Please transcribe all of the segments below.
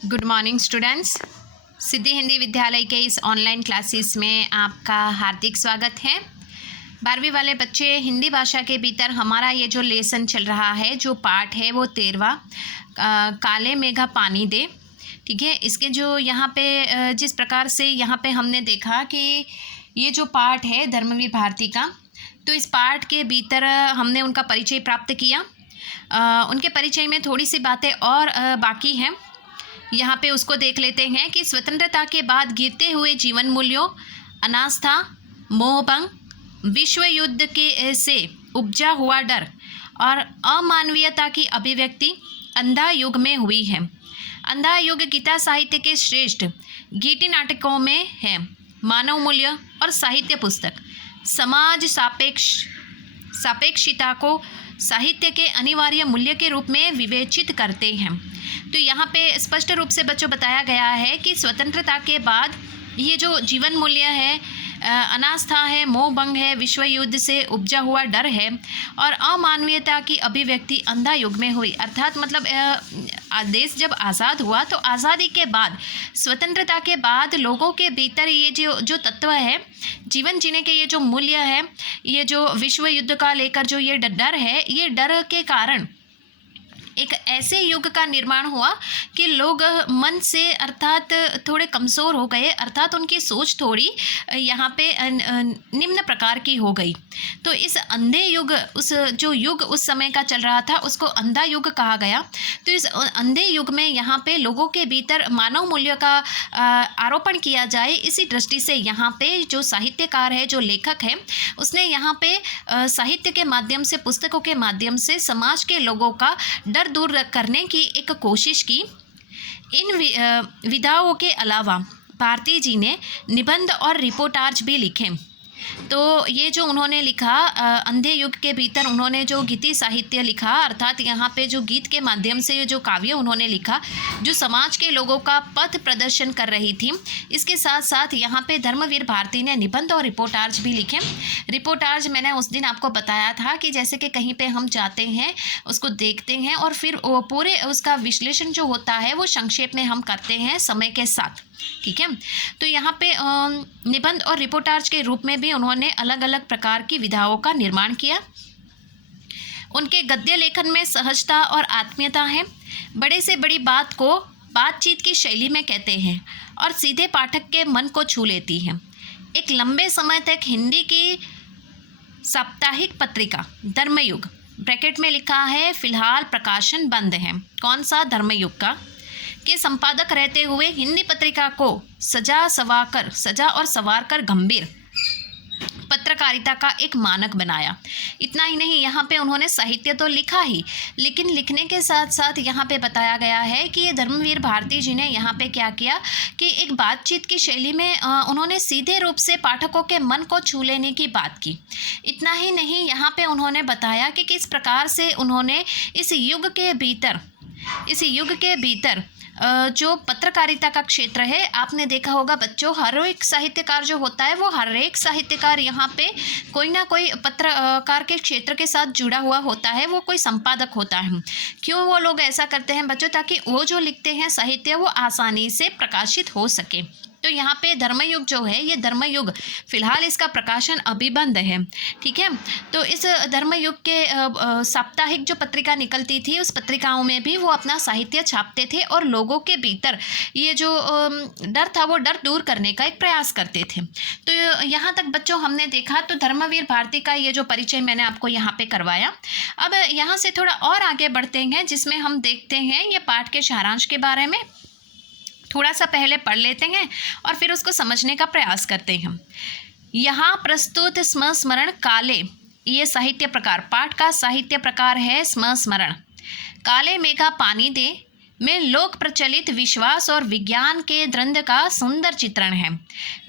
Good morning students. Siddhi Hindi Vidyalaya के इस online classes में आपका हार्दिक स्वागत है। 12वीं वाले बच्चे, हिंदी भाषा के भीतर हमारा ये जो लेसन चल रहा है, जो पाठ है वो 13वां काले मेघा पानी दे। ठीक है, इसके जो यहाँ पे जिस प्रकार से यहाँ पे हमने देखा कि ये जो पाठ है धर्मवीर भारती का, तो इस पाठ के भीतर हमने उनका परिचय प्राप्त किया। उनके परिचय में थोड़ी सी बातें और बाकी हैं, यहाँ पे उसको देख लेते हैं कि स्वतंत्रता के बाद गिरते हुए जीवन मूल्यों, अनास्था, मोहभंग, विश्व युद्ध के से उपजा हुआ डर और अमानवीयता की अभिव्यक्ति अंधा युग में हुई है। अंधा युग गीता साहित्य के श्रेष्ठ गीति नाटकों में है। मानव मूल्य और साहित्य पुस्तक समाज सापेक्षिता को साहित्य के अनिवार्य मूल्य के रूप में विवेचित करते हैं। तो यहाँ पे स्पष्ट रूप से बच्चों बताया गया है कि स्वतंत्रता के बाद ये जो जीवन मूल्य है, अनास्था है, मोहभंग है, विश्व युद्ध से उपजा हुआ डर है और अमानवीयता की अभिव्यक्ति अंधा युग में हुई। अर्थात मतलब देश जब आज़ाद हुआ तो आज़ादी के बाद, स्वतंत्रता के बाद लोगों के भीतर ये जो तत्व है, जीवन जीने के ये जो मूल्य है, ये जो विश्व युद्ध का लेकर जो ये डर है, ये डर के कारण एक ऐसे युग का निर्माण हुआ कि लोग मन से अर्थात थोड़े कमज़ोर हो गए, अर्थात उनकी सोच थोड़ी यहाँ पे निम्न प्रकार की हो गई। तो इस अंधे युग, उस जो युग उस समय का चल रहा था, उसको अंधा युग कहा गया। तो इस अंधे युग में यहाँ पे लोगों के भीतर मानव मूल्य का आरोपण किया जाए, इसी दृष्टि से यहाँ पे जो साहित्यकार है, जो लेखक है, उसने यहाँ पे साहित्य के माध्यम से, पुस्तकों के माध्यम से समाज के लोगों का डर दूर करने की एक कोशिश की। इन विधाओं के अलावा भारती जी ने निबंध और रिपोर्टाज भी लिखे। तो ये जो उन्होंने लिखा, अंधे युग के भीतर उन्होंने जो गीति साहित्य लिखा, अर्थात यहाँ पे जो गीत के माध्यम से जो काव्य उन्होंने लिखा, जो समाज के लोगों का पथ प्रदर्शन कर रही थी। इसके साथ साथ यहाँ पे धर्मवीर भारती ने निबंध और रिपोर्टाज भी लिखे। रिपोर्टाज मैंने उस दिन आपको बताया था कि जैसे कि कहीं पे हम जाते हैं, उसको देखते हैं और फिर वो पूरे उसका विश्लेषण जो होता है वो संक्षेप में हम करते हैं समय के साथ। ठीक है, तो यहाँ पे निबंध और रिपोर्टाज के रूप में भी उन्होंने अलग अलग प्रकार की विधाओं का निर्माण किया। उनके गद्य लेखन में सहजता और आत्मीयता है। बड़े से बड़ी बात को बातचीत की शैली में कहते हैं और सीधे पाठक के मन को छू लेती है। एक लंबे समय तक हिंदी की साप्ताहिक पत्रिका धर्मयुग, ब्रैकेट में लिखा है फिलहाल प्रकाशन बंद है, कौन सा, धर्मयुग का, के संपादक रहते हुए हिंदी पत्रिका को सजा और सवार कर गंभीर पत्रकारिता का एक मानक बनाया। इतना ही नहीं, यहाँ पे उन्होंने साहित्य तो लिखा ही, लेकिन लिखने के साथ साथ यहाँ पे बताया गया है कि ये धर्मवीर भारती जी ने यहाँ पे क्या किया कि एक बातचीत की शैली में उन्होंने सीधे रूप से पाठकों के मन को छू लेने की बात की। इतना ही नहीं, यहाँ पे उन्होंने बताया कि किस प्रकार से उन्होंने इस युग के भीतर जो पत्रकारिता का क्षेत्र है, आपने देखा होगा बच्चों, हर एक साहित्यकार जो होता है, वो हर एक साहित्यकार यहाँ पे कोई ना कोई पत्रकार के क्षेत्र के साथ जुड़ा हुआ होता है, वो कोई संपादक होता है। क्यों वो लोग ऐसा करते हैं बच्चों? ताकि वो जो लिखते हैं साहित्य वो आसानी से प्रकाशित हो सके। तो यहाँ पे धर्मयुग जो है, ये धर्मयुग फिलहाल इसका प्रकाशन अभी बंद है। ठीक है, तो इस धर्मयुग के साप्ताहिक जो पत्रिका निकलती थी, उस पत्रिकाओं में भी वो अपना साहित्य छापते थे और लोगों के भीतर ये जो डर था, वो डर दूर करने का एक प्रयास करते थे। तो यहाँ तक बच्चों हमने देखा, तो धर्मवीर भारती का ये जो परिचय मैंने आपको यहाँ पे करवाया। अब यहाँ से थोड़ा और आगे बढ़ते हैं, जिसमें हम देखते हैं ये पाठ के सारांश के बारे में। थोड़ा सा पहले पढ़ लेते हैं और फिर उसको समझने का प्रयास करते हैं। यहाँ प्रस्तुत स्मरण काले, ये साहित्य प्रकार, पाठ का साहित्य प्रकार है स्मरण। काले मेघा पानी दे में लोक प्रचलित विश्वास और विज्ञान के द्वंद्व का सुंदर चित्रण है।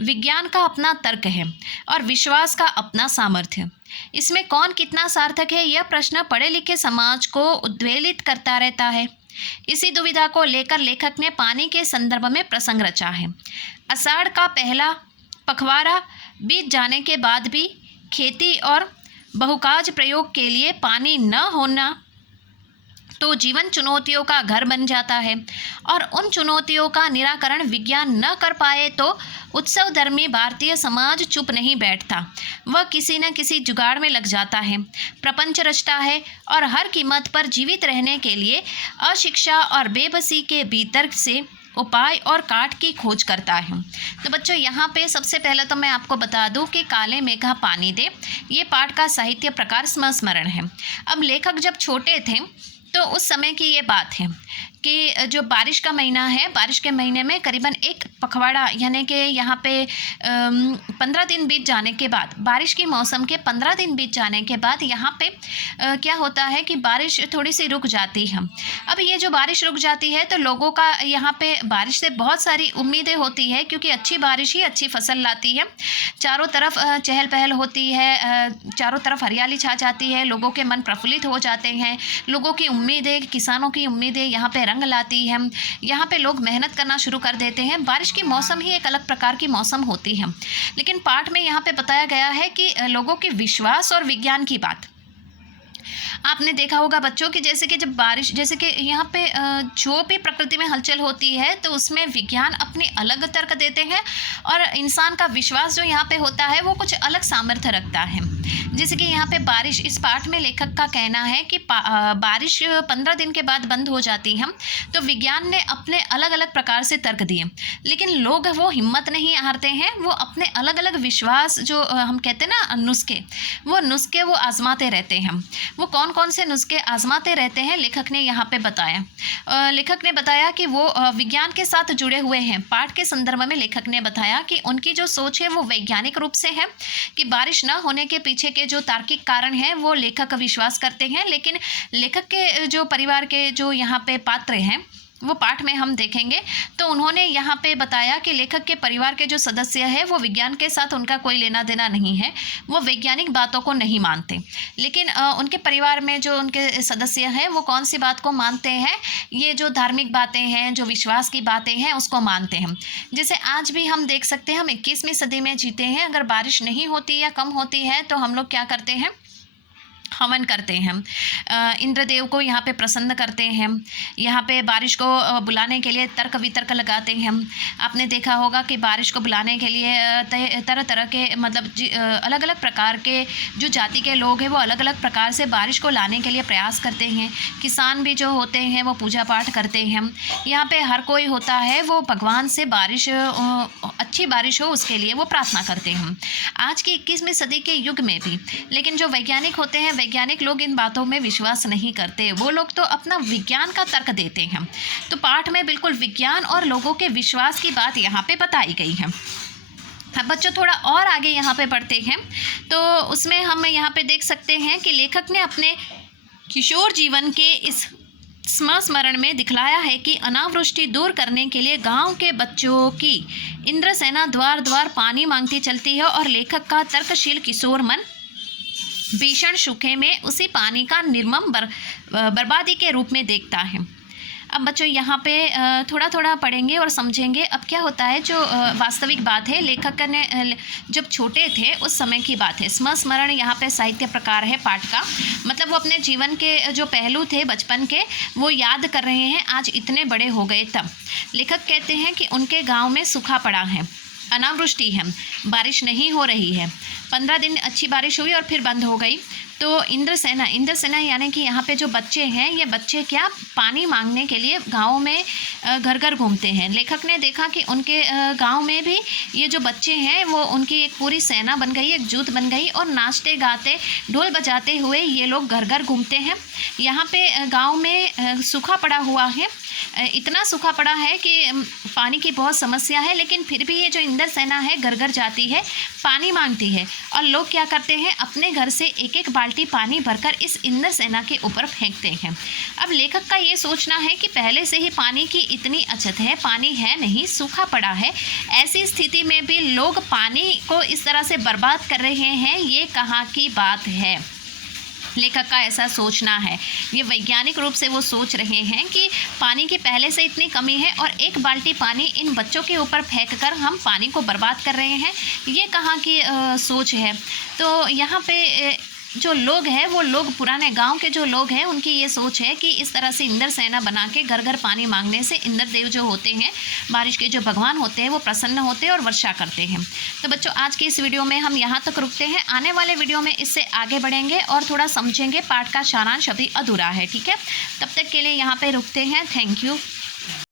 विज्ञान का अपना तर्क है और विश्वास का अपना सामर्थ्य। इसमें कौन कितना सार्थक है, यह प्रश्न पढ़े लिखे समाज को उद्वेलित करता रहता है। इसी दुविधा को लेकर लेखक ने पानी के संदर्भ में प्रसंग रचा है। आषाढ़ का पहला पखवाड़ा बीत जाने के बाद भी खेती और बहुकाज प्रयोग के लिए पानी न होना तो जीवन चुनौतियों का घर बन जाता है और उन चुनौतियों का निराकरण विज्ञान न कर पाए तो उत्सवधर्मी भारतीय समाज चुप नहीं बैठता, वह किसी न किसी जुगाड़ में लग जाता है, प्रपंच रचता है और हर कीमत पर जीवित रहने के लिए अशिक्षा और बेबसी के भीतर से उपाय और काट की खोज करता है। तो बच्चों यहाँ पे सबसे पहले तो मैं आपको बता दूं कि काले मेघा पानी दे ये पाठ का साहित्य प्रकार स्मरण है। अब लेखक जब छोटे थे तो उस समय की ये बात है कि जो बारिश का महीना है, बारिश के महीने में करीबन एक पखवाड़ा यानी कि यहाँ पे 15 दिन बीत जाने के बाद, बारिश की मौसम के 15 दिन बीत जाने के बाद यहाँ पे क्या होता है कि बारिश थोड़ी सी रुक जाती है। अब ये जो बारिश रुक जाती है तो लोगों का यहाँ पे बारिश से बहुत सारी उम्मीदें होती है, क्योंकि अच्छी बारिश ही अच्छी फसल लाती है। चारों तरफ चहल पहल होती है, चारों तरफ हरियाली छा जाती है, लोगों के मन प्रफुल्लित हो जाते हैं, लोगों की उम्मीदें, किसानों की उम्मीदें यहाँ पे रंग लाती है, यहाँ पे लोग मेहनत करना शुरू कर देते हैं। बारिश की मौसम ही एक अलग प्रकार की मौसम होती है। लेकिन पाठ में यहाँ पे बताया गया है कि लोगों के विश्वास और विज्ञान की बात। आपने देखा होगा बच्चों कि जैसे कि जब बारिश, जैसे कि यहाँ पे जो भी प्रकृति में हलचल होती है तो उसमें विज्ञान अपने अलग तर्क देते हैं और इंसान का विश्वास जो यहाँ पे होता है वो कुछ अलग सामर्थ्य रखता है। जैसे कि यहाँ पे बारिश, इस पाठ में लेखक का कहना है कि बारिश 15 दिन के बाद बंद हो जाती है, तो विज्ञान ने अपने अलग अलग प्रकार से तर्क दिए, लेकिन लोग वो हिम्मत नहीं हारते हैं, वो अपने अलग अलग विश्वास जो हम कहते हैं ना नुस्खे, वो नुस्खे वो आजमाते रहते हैं। वो कौन कौन से नुस्खे आजमाते रहते हैं लेखक ने यहाँ पे बताया। लेखक ने बताया कि वो विज्ञान के साथ जुड़े हुए हैं। पाठ के संदर्भ में लेखक ने बताया कि उनकी जो सोच है वो वैज्ञानिक रूप से है, कि बारिश न होने के पीछे के जो तार्किक कारण है वो लेखक विश्वास करते हैं। लेकिन लेखक के जो परिवार के जो यहाँ पे पात्र हैं वो पाठ में हम देखेंगे, तो उन्होंने यहाँ पे बताया कि लेखक के परिवार के जो सदस्य हैं वो विज्ञान के साथ उनका कोई लेना देना नहीं है, वो वैज्ञानिक बातों को नहीं मानते। लेकिन उनके परिवार में जो उनके सदस्य हैं वो कौन सी बात को मानते हैं, ये जो धार्मिक बातें हैं, जो विश्वास की बातें हैं उसको मानते हैं। जैसे आज भी हम देख सकते हैं, हम 21वीं सदी में जीते हैं, अगर बारिश नहीं होती या कम होती है तो हम लोग क्या करते हैं, हवन करते हैं, इंद्रदेव को यहाँ पे प्रसन्न करते हैं, यहाँ पे बारिश को बुलाने के लिए तर्क वितर्क लगाते हैं। आपने देखा होगा कि बारिश को बुलाने के लिए तरह तरह के मतलब अलग अलग प्रकार के जो जाति के लोग हैं वो अलग अलग प्रकार से बारिश को लाने के लिए प्रयास करते हैं। किसान भी जो होते हैं वो पूजा पाठ करते हैं। यहाँ पे हर कोई होता है वो भगवान से बारिश, अच्छी बारिश हो उसके लिए वो प्रार्थना करते हैं, आज की 21वीं सदी के युग में भी। लेकिन जो वैज्ञानिक होते हैं, वैज्ञानिक लोग इन बातों में विश्वास नहीं करते, वो लोग तो अपना विज्ञान का तर्क देते हैं। तो पाठ में बिल्कुल विज्ञान और लोगों के विश्वास की बात यहाँ पे बताई गई है। अब बच्चों थोड़ा और आगे यहाँ पे बढ़ते हैं तो उसमें हम यहाँ पे देख सकते हैं कि लेखक ने अपने किशोर जीवन के इस स्मरण में दिखलाया है कि अनावृष्टि दूर करने के लिए गांव के बच्चों की इंद्रसेना द्वार द्वार पानी मांगती चलती है और लेखक का तर्कशील किशोर मन भीषण सूखे में उसी पानी का निर्मम बर्बादी के रूप में देखता है। अब बच्चों यहाँ पे थोड़ा थोड़ा पढ़ेंगे और समझेंगे अब क्या होता है। जो वास्तविक बात है, लेखक ने जब छोटे थे उस समय की बात है। स्मरण यहाँ पे साहित्य प्रकार है पाठ का, मतलब वो अपने जीवन के जो पहलू थे बचपन के वो याद कर रहे हैं, आज इतने बड़े हो गए तब। लेखक कहते हैं कि उनके गाँव में सूखा पड़ा है, अनावृष्टि है, बारिश नहीं हो रही है, 15 दिन अच्छी बारिश हुई और फिर बंद हो गई। तो इंद्रसेना यानी कि यहाँ पे जो बच्चे हैं, ये बच्चे क्या पानी मांगने के लिए गाँव में घर घर घूमते हैं। लेखक ने देखा कि उनके गाँव में भी ये जो बच्चे हैं वो उनकी एक पूरी सेना बन गई, एक जुट बन गई और नाचते गाते ढोल बजाते हुए ये लोग घर घर घूमते हैं। यहाँ पे गाँव में सूखा पड़ा हुआ है, इतना सूखा पड़ा है कि पानी की बहुत समस्या है, लेकिन फिर भी ये जो इंद्रसेना है घर घर जाती है, पानी मांगती है और लोग क्या करते हैं, अपने घर से एक एक बाल्टी पानी भरकर इस इंद्रसेना के ऊपर फेंकते हैं। अब लेखक का ये सोचना है कि पहले से ही पानी की इतनी अछत है, पानी है नहीं, सूखा पड़ा है, ऐसी स्थिति में भी लोग पानी को इस तरह से बर्बाद कर रहे हैं, ये कहाँ की बात है। लेखक का ऐसा सोचना है, ये वैज्ञानिक रूप से वो सोच रहे हैं कि पानी की पहले से इतनी कमी है और एक बाल्टी पानी इन बच्चों के ऊपर फेंककर हम पानी को बर्बाद कर रहे हैं, ये कहाँ की सोच है। तो यहाँ पे जो लोग हैं वो लोग पुराने गांव के जो लोग हैं उनकी ये सोच है कि इस तरह से इंद्र सेना बना के घर घर पानी मांगने से इंद्र देव जो होते हैं, बारिश के जो भगवान होते हैं, वो प्रसन्न होते हैं और वर्षा करते हैं। तो बच्चों आज की इस वीडियो में हम यहाँ तक रुकते हैं। आने वाले वीडियो में इससे आगे बढ़ेंगे और थोड़ा समझेंगे। पाठ का सारांश अभी अधूरा है, ठीक है। तब तक के लिए यहाँ पर रुकते हैं। Thank you.